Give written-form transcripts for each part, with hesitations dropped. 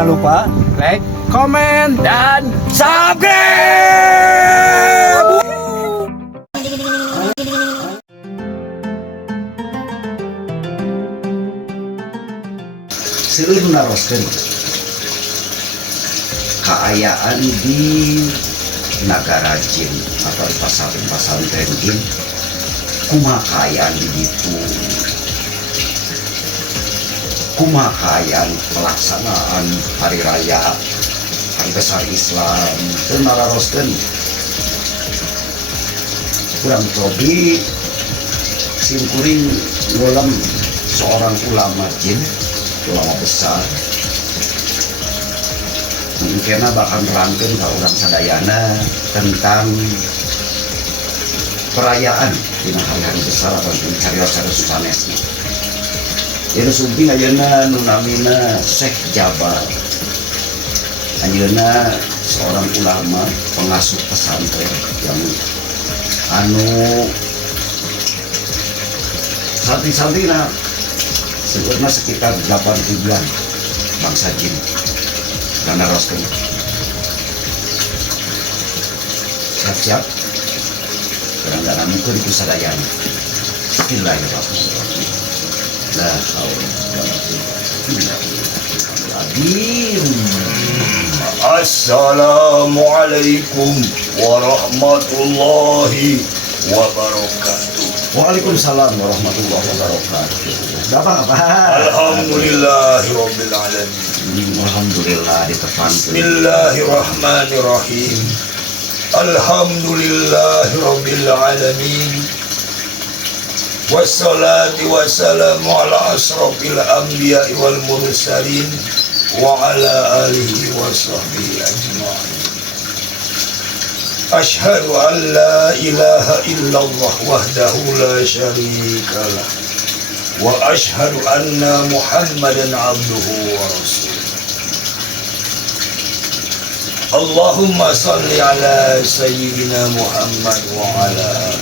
Jangan lupa like, komen, dan subscribe. Seueur naroskeun kaayaan di negara jin atau di pasantren jin, kumaha kaayaan di ditu, kumaha kaayaan pelaksanaan hari raya hari besar Islam. Teu naroskeun kurang tobi simkuring ngulem seorang ulama jin, ulama besar, mungkin bakal nerangkeun ka urang sadayana tentang perayaan dina hari-hari besar atau cariyos-cariyos sanesna. Yeuna sumping ayeuna nu namina Syekh Jabar. Ayeuna seorang ulama pengasuh pesantren yang santri-santrina sebenarnya sekitar 8 ribuan bangsa jin dan naroskeun. Siap-siap kadang-kadang mungkin itu sadayana. Bismillahirrahmanirrahim. La haula wala quwwata illa billah. Assalamualaikum warahmatullahi wabarakatuh. Waalaikumsalam warahmatullahi wabarakatuh. Apa? Alhamdulillahirabbil alamin. Alhamdulillah ditepan. Bismillahirrahmanirrahim. Alhamdulillahirabbil alamin. Wassalatu wassalamu ala asrofil anbiya'i wal mursalin wa ala alihi wa sahbihi ajma'in. Ashhadu an la ilaha illallah wahdahu la syarika lah wa ashhadu anna Muhammadan abduhu wa rasuluh. Allahumma salli ala sayyidina Muhammad wa ala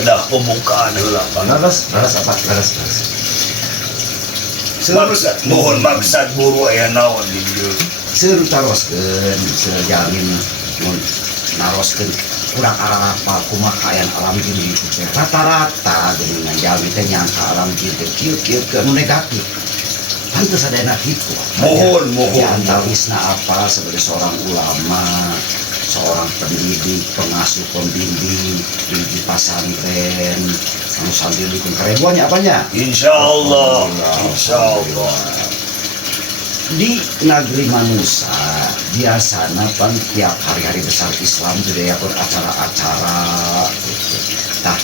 dah pembukaan heula Laras apa? Laras. maksud mohon maksud buru aya naon di dieu. Seueur taroskeun, seueur jamin mun naroskeun kurang arah-apa kumaha kaayaan alam jin di ditu. Rata-rata geuningan jalmi teh nyangka alam jin teh kieu-kieu ke anu negatif. Pantes sadayana kitu. Mohon Di antawisna apa sebagai seorang ulama, seorang pendidik, pengasuh, pembimbing di pesantren, anu sambil bikin kereduannya apanya? Insyaallah. Insyaallah. Di negeri manusia biasanya pan tiap hari-hari besar Islam juga ya acara-acara gitu. Nah,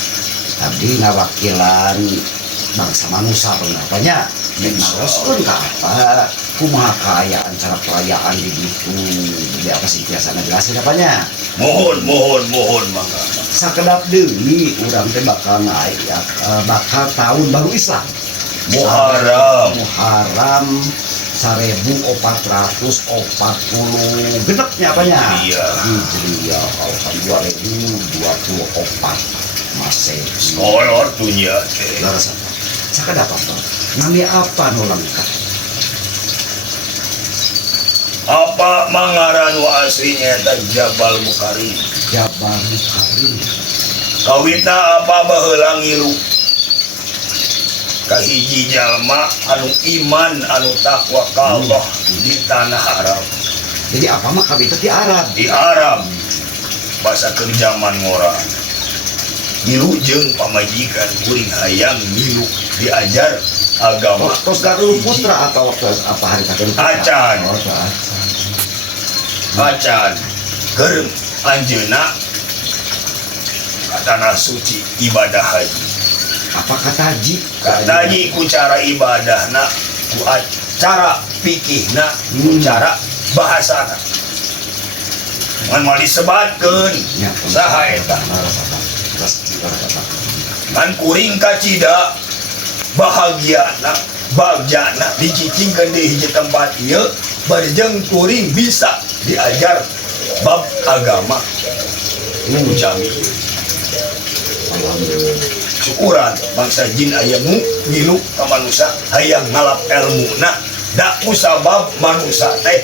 tadi ngawakilan bangsa manusia apanya? Naroskeun ka apa? Kumaha kaayaan cara perayaan di ditu? Jadi apa sih biasanya jelasin apanya? Mohon mangga. Sakedap deui urang teh bakal ngaya bakal tahun baru Islam. Muharram 1440 genepnya apanya? Iya. Hijriah tahun 2024 Masehi. Sekolah dunia teh. Laras apa? Sakedap apa? Nami apa nu lengkap? Apa mangaranu aslinya eta Jabal Mukarim. Jabal Mukarim. Kawitna apa baheula ngilu ka hiji jalma anu iman anu takwa ka Allah di tanah Arab. Jadi apa mah kabeh teh di Arab. Di Arab bahasa kerjaman ngora ngilu jeung pamajikan kuring hayang ngilu diajar agama. Tos Garul Putra atau apa hari Garul Putra? Acan. Oh, acan. Acan keur anjeunna ka tanah suci ibadah haji. Apa kata haji? Kata haji ku cara ibadahna, ku cara fikihna, ku cara bahasana. Ngan mal disebatkeun Ya, saha eta. Ngan kuring kacida bahagiana, bagjana dicicingkeun di hiji tempat ieu bari jeung kuring bisa diajar bab agama. Jami. Syukuran bangsa jin aya nu ngilu ka manusia hayang ngalap ilmuna da kusabab manusia teh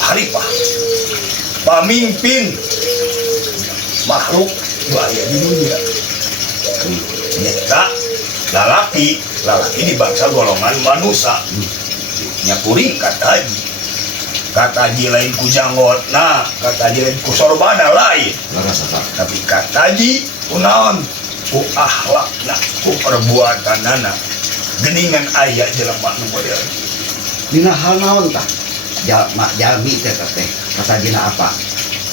halifah pamimpin makhluk aya di dunia. Nyata lalaki di bangsa golongan manusia nya kuring kataji lain ku janggotna, kataji lain ku sorbana lain, tapi kataji kunaon ku akhlakna, ku perbuatanana geningan aya jelema nu model dina hal naon tah jalmi teh katajina apa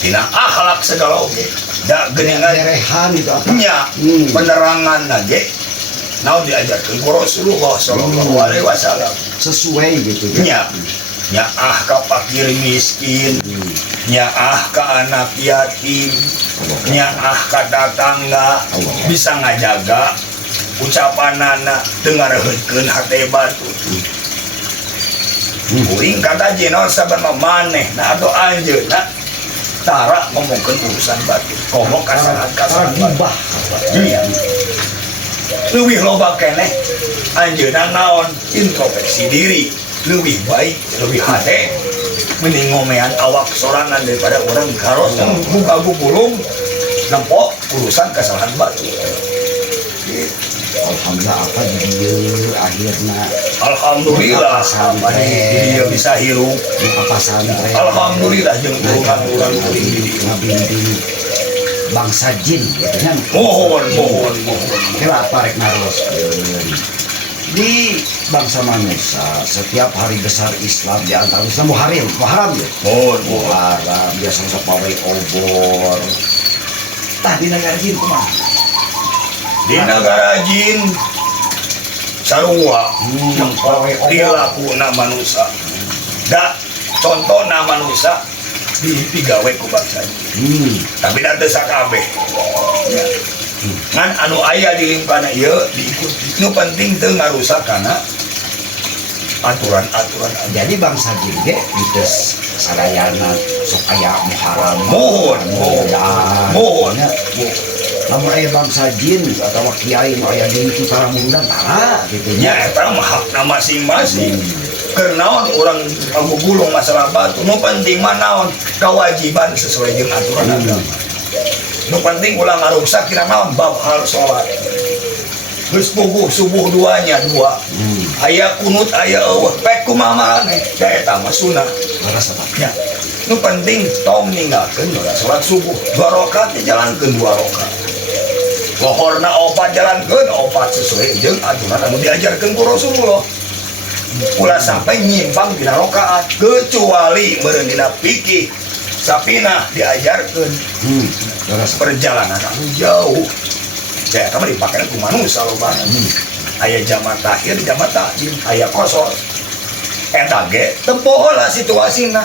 dina akhlak segala oge da geningan derehan itu apa nya penerangan ge naon diajarkeun ku Rasulullah sallallahu alaihi wasallam sesuai gitu nya nyaah ka fakir miskin, nyaah ka anak yatim, nyaah ka tetangga, bisa ngajaga ucapanana dengarkeun hate batu. Kuring kata jenol saban maneh na atau anjeunna tara ngomongkeun urusan batu. Komo kasalahan gibah. Iya. Leuwih loba keneh anjeunna naon introspeksi diri. Lebih baik, lebih hati mending ngomean awak sorangan daripada orang karos yang buka gulung nempok urusan kesalahan batu. Alhamdulillah apa dia akhirnya alhamdulillah apa dia bisa hirup di pesantren. Alhamdulillah jeung urang-urang ngabimbing bangsa jin gitu kan. Mohon. Kenapa rek naros di bangsa manusia setiap hari besar Islam di antara Islam Muharram ya. Muharram biasa pawai obor. Tah di negara jin kumaha? Di negara jin sarua pawai obor dilakuna manusia. Da contohna manusia digawe ku bangsa jin. Tapi da teu sakabeh. Ya. Ngan anu aya di lingkungan ieu diikuti. Nu penting teu ngarusak kana aturan-aturan. Jadi bangsa jin ge dites sadayana sok aya Muharram. Mohon. Lamun aya bangsa jin atawa kiai nu aya di itu tara mundang tara gitu nya eta mah hakna masing-masing. Keur naon urang ngagugulung masalah batu, nu penting mah naon kewajiban sesuai jeung aturan agama. Nu penting ulah ngarusak kira naon bab hal salat. Geus puguh subuh duanya dua. Aya kunut aya eueuh pek kumaha maneh. Da eta mah sunah. Nya. Nu penting tong ninggalkeun salat subuh 2 rakaat dijalankeun 2 rakaat. Lohorna 4 jalankeun 4 sesuai jeung aturan anu diajarkeun ku Rasulullah. Ulah sampai nyimpang dina rakaat kecuali meureun dina fikih sapina diajarkeun perjalanan anu jauh. Ya, kamu dipakai ku manusia lobana. Aya jamat takhir, jamat takdim, aya kosor. Eta ge teu pohola situasina.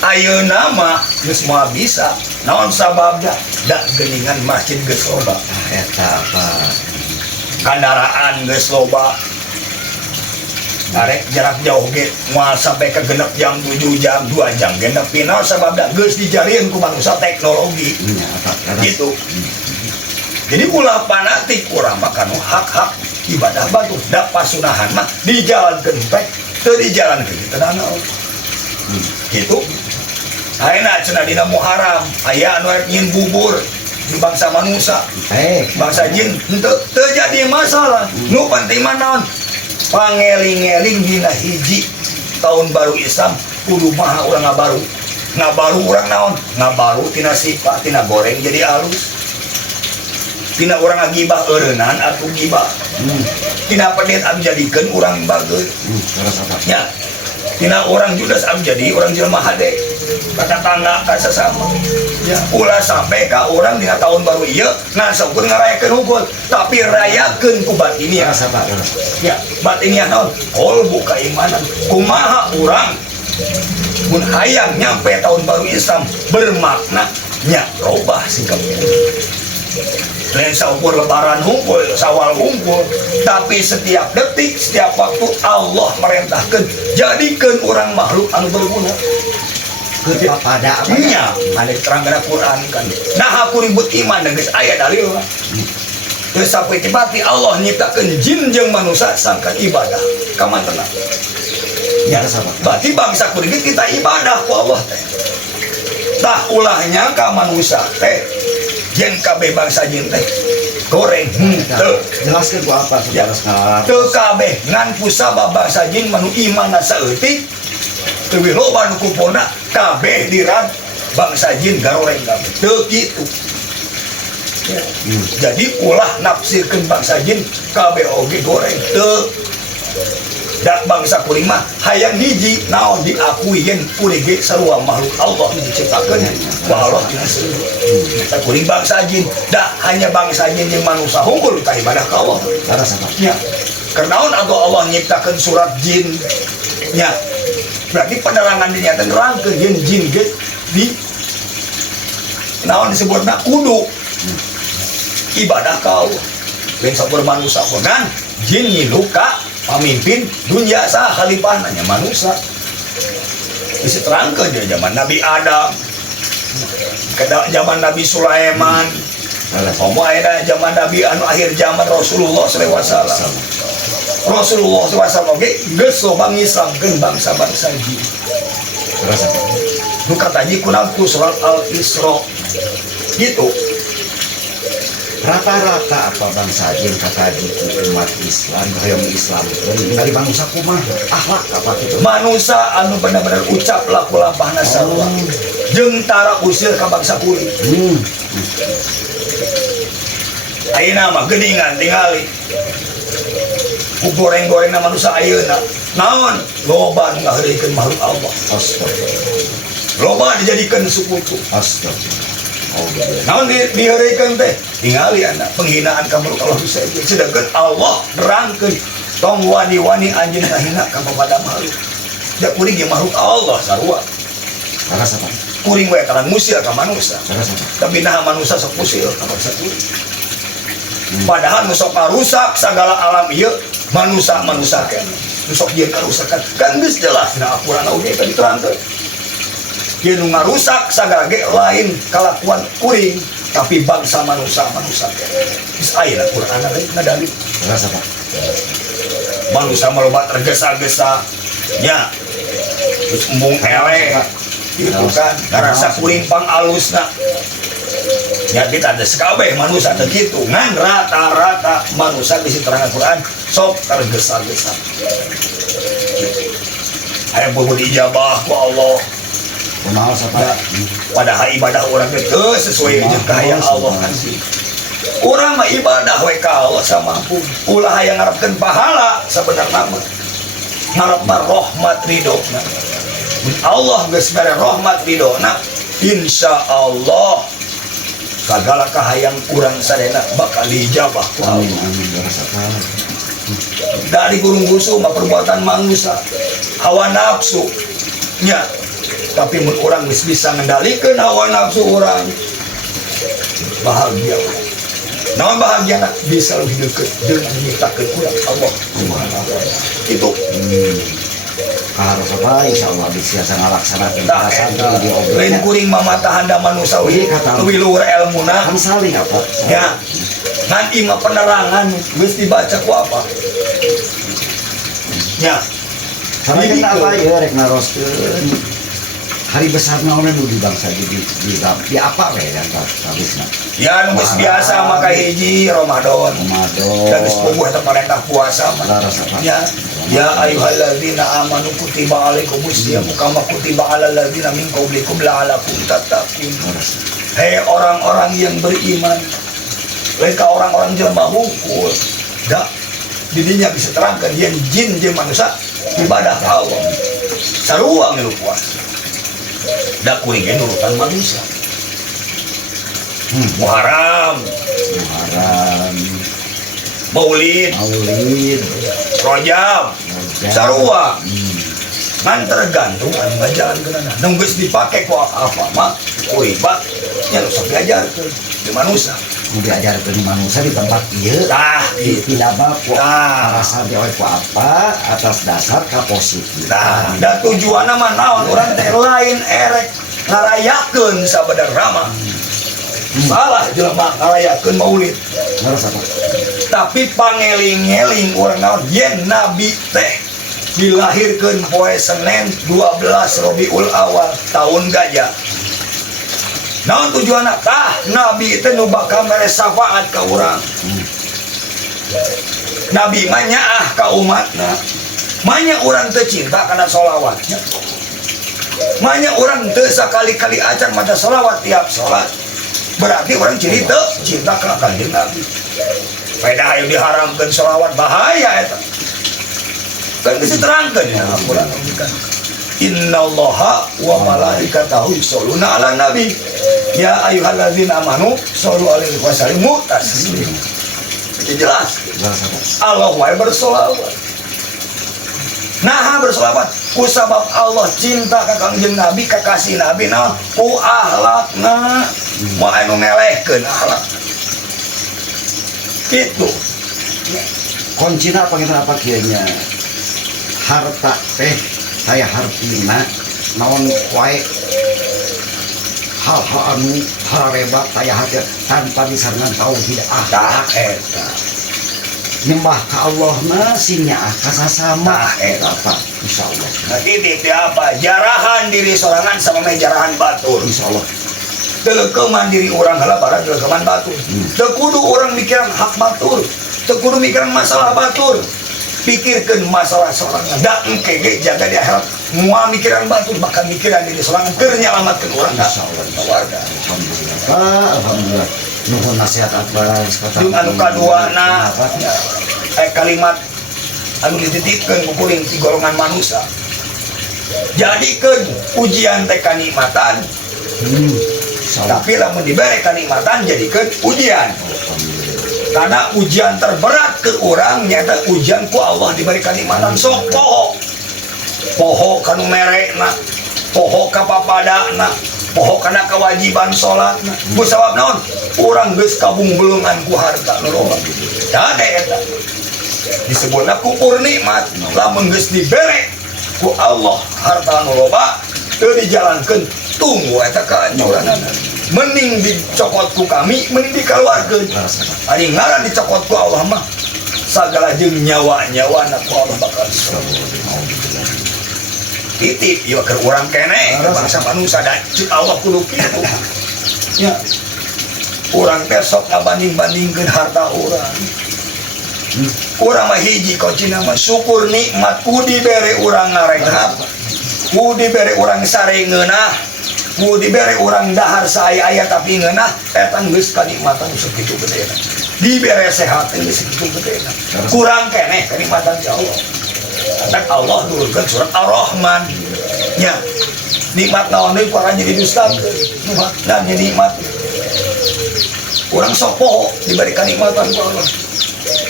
Ayeuna mah geus moal bisa. Naon sababna? Da geuningan masjid geus loba. Eta apa? Kendaraan geus loba. Arek jarak jauh ge moal sampai ke genep jam 7 jam 2 jam genep final sababna geus dijarieun ku manusia teknologi. Gitu. Jadi ulah fanatik urang mah kanu hak-hak ibadah batu da pasunahan mah dijalankeun pek teu dijalankeun teu naon. Gitu. Ayeuna cenah dina Muharram aya anu nyin bubur di bangsa manusia. Bangsa jin teu jadi masalah. Nu penting mah naon? Pangeling-eling dina hiji tahun baru Islam kudu maha urang ngabaru urang naon ngabaru tina sifat tina goreng jadi alus tina urang ngagibah eureunnan atuh gibah tina pedet abjadikeun urang bageut nya tina urang judes abjadi urang jelema hade kata tangga ka sesama ya ulah sampai ka urang dina tahun baru ieu ngasaukeun ngarayakeun hungkul tapi rayakeun ku batiniah ya batiniah naon qalbu keimanan kumaha urang mun hayang nyampe tahun baru Islam bermakna nya robah sikap lain saukur lebaran hungkul sawal hungkul tapi setiap detik setiap waktu Allah merintahkeun jadikan orang makhluk anu berguna pada nya anu terangna Quran kan nah aku ribut iman geus aya dalil geus sampai tibati Allah nyiptakeun jin jeung manusia sangkan ibadah ka mantenna Ya sama. Berarti bangsa kuring kita ibadah ku Allah teh. Tah ulahnya ka manusia teh yen kabeh bangsa jin teh goreng teu Jelaskan ku apa ya saudara. teu kabeh ngan pusaba bangsa jin manu imanna saeutik teu loba nu kupona kabeh dirad bangsa jin garoreng kabeh teu kitu. Ya. Jadi ulah nafsirkeun bangsa jin kabeh oge goreng teu. Dan bangsa kuring mah hayang hiji naon diakui yen kuring ge sarua makhluk Allah diciptakeun ku Allah tina seluruh. Kita kuring bangsa jin, dah hanya bangsa jin jeung manusia hunggul ka ibadah ka Allah. Nya. Karena Allah nyiptakeun surat jin nya. Berarti penerangan dinya teh nerangkeun yen jin ge di naon disebutna kudu ibadah ka Allah. Ben sabar manusia kan jin ngilu ka pamimpin dunia sah khalifah nanya manusia bisa terangkan dari zaman Nabi Adam ke zaman Nabi Sulaiman ngomong ada zaman Nabi anu akhir zaman Rasulullah SAW Rasulullah SAW oke geus loba ngislamkeun bangsa-bangsa jin nu kataji kunangku surat Al-Isra gitu. Rata-rata apa bangsa jin kata di umat Islam hoyong Islam dari bangsa kumaha akhlak apa gitu manusia anu benar-benar ucap laku lampahna sarua jeung tara usir ka bangsa kuring ayeuna mah geuningan tingali goreng-goreng na manusia ayeuna naon loba nu ngaheureukeun makhluk Allah loba dijadikeun sekutu naon diheureukeun teh tingali anda penghinaan ka makhluk Allah bisa sedangkan Allah nerangkeun tong wani-wani anjeun ngahina ka bapada makhluk da kuring ge makhluk Allah sarua rasa apa kuring we kana musil ka manusia tapi nah manusia sok musil ka bangsa kuring padahal nu sok karusak segala alam ieu manusia keneh nu sok ieu karusakan kan geus jelas dina Al-Qur'an oge tadi diterangkeun yen nu ngarusak sagala ge lain kalakuan kuring tapi bangsa manusia geus aya na Qur'an teh ngadalil rasa apa manusia maloba tergesa-gesa nya terus embung eleh gitu kan ngarasa kuring pang alusna nya kita ada sekabeh manusia teh kitu ngan rata-rata manusia di terang Al-Qur'an sok tergesa-gesa aya bubut ijabah ku Allah kumaha sapa padahal ibadah orang itu sesuai jeung kahayang Allah kan sih. Urang mah ibadah we ka Allah samampu. Ulah hayang ngarepkeun pahala sabenerna mah. Ngarep mah rahmat ridona. Allah geus mere rahmat ridona, insyaallah segala kahayang urang sadena bakal dijabah ku Allah. amin Dari gurung gusu mah perbuatan manusia hawa nafsu nya tapi mun urang geus bisa ngendalikeun hawa nafsu urang bahagia. Naon bahagiana bisa lebih dekat dengan nyiptakeun urang Allah Subhanahu wa taala. Itu harus apa insyaallah bisa ngalaksanakeun tah sampai di lain kuring mamatahan da manusia we leuwih luhur elmuna kan saling apa ya ngan imah penerangan geus dibaca ku apa nya sama kan apa ya rek naroskeun hari besar naon nu di bangsa di apa we dan habisna ya nu geus biasa maka hiji Ramadan dan geus puguh teh perintah puasa mah ya ayyuhalladzina amanu kutiba alaikumusiyam kama kutiba alal ladzina min qablikum la'allakum tattaqun. Hei orang-orang yang beriman, mereka orang-orang jelema hungkul da didinya bisa terangkan yen jin jeung manusia ibadah ka Allah sarua ngilu puasa da kuring ge nurutan manusia Muharram Maulid Rajab sarua ngan tergantung anu ngajalankeunna nu geus dipake ku apa mah kuiba nya nu sok diajarkeun di manusia nu diajarkeun manusia di tempat ieu tah tidak baku rasa dia ku apa atas dasar ka positif tah da tujuanna mah naon urang teh lain erek ngarayakeun sabenerna mah salah jelema ngarayakeun maulid ngerasa apa tapi pangeling-eling urang naon yen nabi teh dilahirkan poe Senin 12 Rabiul Awal tahun gajah. Naon tujuan tah Nabi itu nu bakal mere syafaat ka urang. Nabi mah nyaah ka umatna. Manya urang teu cinta kana sholawatnya. Manya urang teu sakali-kali acan maca sholawat tiap sholat. Berarti orang ciri teu cinta ka kanjeng Nabi. Peda aya diharamkeun sholawat bahaya eta. Kan geus diterangkeun ya Al-Qur'an. Innallaha wa malaikatahu yusholluna 'alan nabi. Ya ayyuhalladzina amanu shollu alaihi wa sallimu taslima. Jelas. Allah wae bersolawat. Nah bersolawat ku sabab Allah cinta ka kanjeng Nabi, kakasih Nabi naon ku akhlakna mau anu ngelehkeun akhlak. Itu Kuncina apa kieu nya? Harta teh saya hartina naon wae hal-hal anu harebat saya hati tanpa disarangan tauhid akhlak eta nyembah ka Allah na sinya kasasama eta Pak insyaallah. nah titik dia apa jarahan diri sorangan sama jarahan batur Insyaallah telekeman diri orang heula bara telekeman batur teu kudu orang mikiran hak batur teu kudu mikiran masalah batur pikirkan masalah sorangan da engke ge jaga di akhirat moal mikiran batur bakal mikiran diri sorangan keur nyalamatkeun urang ka warga. Alhamdulillah nuhun nasihat advice kata Jeung anu kaduana kalimat anu dititipkeun ku kuring ti golongan manusia. Jadikeun ujian teh kanikmatan. Tapi lamun dibere kanikmatan jadikeun ujian. Karena ujian terberat ke orang nyata ujian ku Allah diberi kanikmatan sok poho kanu merekna poho ka papadana poho kana kewajiban salatna ku sabab naon urang geus kabungbeungan ku harta nu loba da eta disebutna kufur nikmat lamun geus dibere ku Allah harta nu loba teu dijalankeun tunggu eta kaancuranana. Mending dicokot ku kami, mending dikeluarkeun. Ari ngaran dicokot ku Allah mah sagala jeung nyawa-nyawana ku Allah bakal titip ieu keur urang keneh ke bangsa manusia dan Allah kudu kitu. Ya. Urang teh sok ngabanding-bandingkeun harta urang. Urang mah hiji kocina mah syukur nikmat ku dibere urang ngarenghap. Ku dibere urang sarengeunah. Ku dibere urang dahar saaya-aya tapi ngeunah eta geus kanikmatan sakitu gedena. Dibere sehat geus sakitu gedena. Kurang keneh kanikmatan ti Allah. Dan Allah nurunkeun surat Ar-Rahman. Nya nikmat naon deui para jadi dusta dan nikmat. Urang sok poho diberi kanikmatan ku Allah.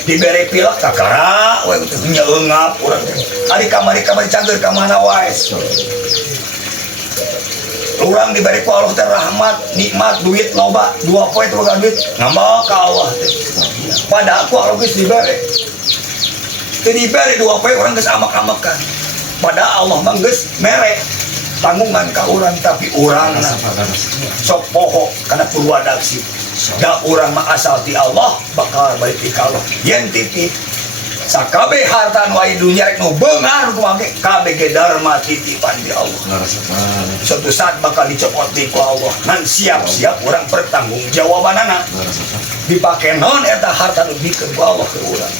Diberi pilek kakara we nyeungap urang. Ari kamari cager ka mana wae. Orang diberi ku Allah teh rahmat, nikmat, duit loba, 2 poe teu boga duit, ngambal ka Allah teh. Padahal ku Allah geus diberi. Teu diberi 2 poe urang geus amak-amakan. Padahal Allah mah geus mere tanggungan ka urang tapi urang sok poho kana purwadaksi. Da urang mah asal ti Allah bakal balik ka Allah. Yen titip sakabe harta nu aya dunya rek nu beungar kumaha kabeh ge dharma titipan di Allah. Suatu saat bakal dicopot di ku Allah. Ngan siap-siap urang pertanggungjawabanana. Dipake naon eta harta nu dikeun ku Allah ke urang.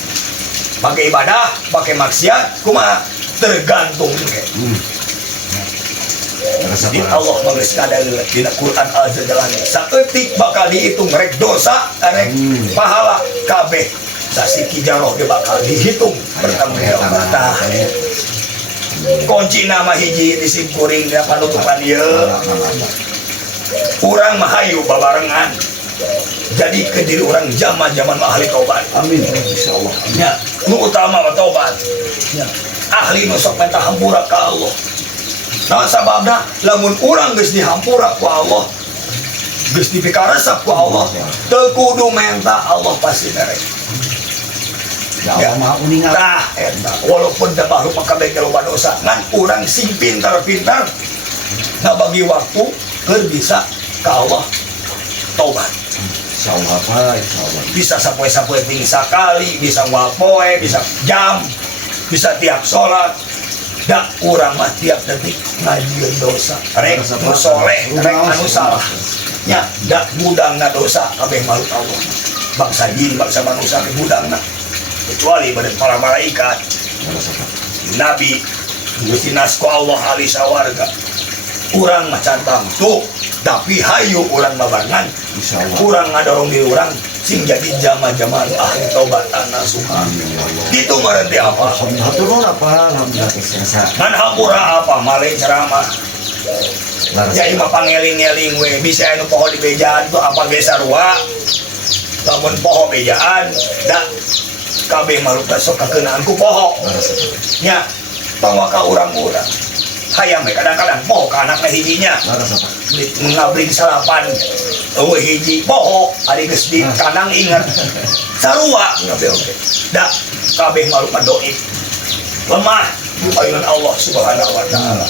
Pake ibadah, pake maksiat, kumaha tergantung ge. Jadi Allah manggeus ngadaeun dina Quran Al-Jalalain. Saeutik bakal dihitung rek dosa, rek pahala kabeh. Sasiki jaroh dia bakal dihitung bertanggung jawab. Kunci nama hiji disimkuring dia panutupan dia. Urang mahayu babarengan. Jadi ke diri orang zaman ahli taubat. Amin insyaallah. Ya, nu utama mah taubat. Ya, ahli nu sok minta hampura ka Allah. Nah sababna lamun urang geus dihampura ku Allah, geus dipikaresep ku Allah, teu kudu menta Allah pasti mere. Ya, maha uningat. Tah, eta walaupun da baru makabeh loba dosa, ngan urang sing pintar-pintar ngabagi waktu keur bisa ka Allah taubat. Insyaallah Pak, insyaallah. Bisa sapoe-sapoe ting sakali, bisa moal poe, bisa jam, bisa tiap salat, dak urang mah tiap detik ngajieun dosa rek nu soleh rek anu salah nya dak budangna dosa kabeh makhluk Allah bangsa jin bangsa manusia ke budangna kecuali pada para malaikat nabi Gusti nasko Allah ali sawarga urang mah cantam tuh tapi hayu urang babarengan Insyaallah. urang ngadorong diri urang sing jadi jama-jama ahli taubatan nasuha gitu berarti apa Alhamdulillah turun apa? Alhamdulillah kesehatan. ngan hampura apa malih ceramah Laras. jadi mah pangeling-eling we bisa anu poho di bejaan tuh apa ge sarua lamun poho bejaan da kabeh makhluk sok kakeunaan ku poho Laras. nya pangwaka urang-urang hayang we kadang-kadang poho ka anakna hijinya Laras apa? ngabring salapan eueuh hiji poho ari geus di kanang ingat sarua kabeh oge da kabeh makhluk doib lemah ayunan Allah subhanahu wa ta'ala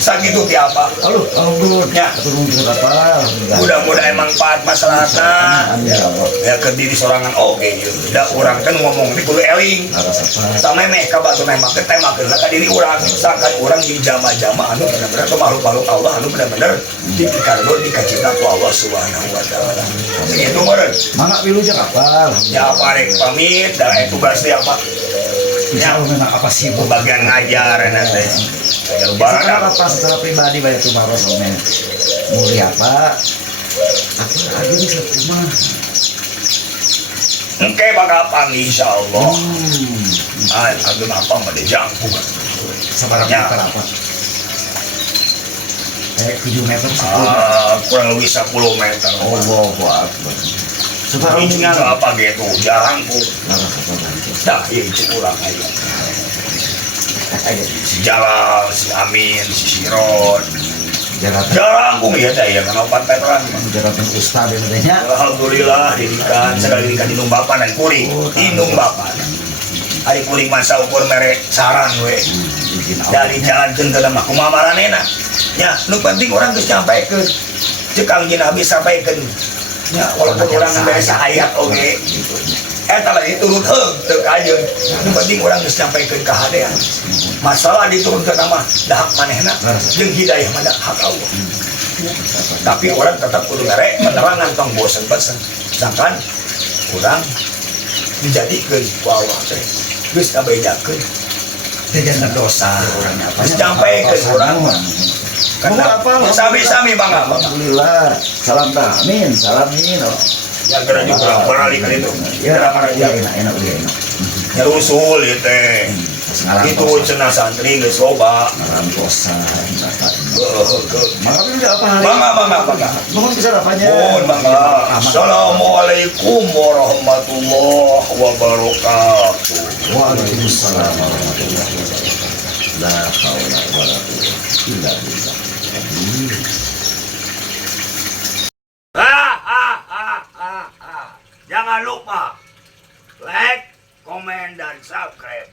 sakitu ti apa Halo, alhamdulillah. Ya. Turun juga apa? Alhamdulillah. mudah-mudahan manfaat masalahna Amin ya Allah. ya ke diri sorangan oke da urang kan ngomong di kudu eling Laras apa? sama meh ka batu meh make temakeun ka diri urang sakan urang di jama-jama anu bener-bener ke makhluk-makhluk Allah anu bener-bener dipikardo dikacita ku Allah subhanahu wa ta'ala gitu meureun Mangga pilu jeung apa? ya apa rek pamit da tugas teh apa Ya, memang apa sih bu? bagian ngajar nanti Secara barang apa secara pribadi banyak tuh baros omen mulia pak. Aku aduh bisa rumah. engke bakal panggil insyaallah aduh apa mah jangkung Sabar Ya. meter apa? 7 meter 10 meter. kurang lebih 10 meter Allahu Akbar. Sabar ini omongan. apa gitu jangkung Laras apa nanti? dah ya itu kurang aja Ayo, si Jalal, si Amin, si Siron jarak jangkung ya teh ya kenapa veteran jarak ustad yang katanya. alhamdulillah didikan sekali didikan inung bapan dan kuring inung bapan hari kuring masa ukur merek saran we Izin Allah. dari jalan kenteuna mah kumaha maranena nya nu penting orang geus nyampaikeun cekang jin habis sampaikan nya walaupun orang beres ayat oge eta lagi turut heung teu kajeun nu penting orang geus nyampaikeun ka hadean masalah diturunkeun mah da hak manehna jeung hidayah mah da hak Allah tapi orang tetap kudu ngarek menerangan tong bosen-bosen sedangkan orang dijadikeun ku Allah teh geus ngabejakeun Jangan dosa orangnya apa? Terus nyampaikan orang. Karena sami-sami bangga. Alhamdulillah. Salam tahmin, salam min. Ya kena juga balik itu. Ya, Kena ya aja. enak ya enak. Nyerusul itu teh. Itu cenah santri geus loba. Ngaran dosa bapak. Ke. Maka itu apa hari? Bangga. Mohon bisa apanya? Mohon bangga. Assalamualaikum warahmatullahi wabarakatuh. Waalaikumsalam warahmatullahi wabarakatuh. La haula wala quwwata illa billah. Jangan lupa like, komen, dan subscribe.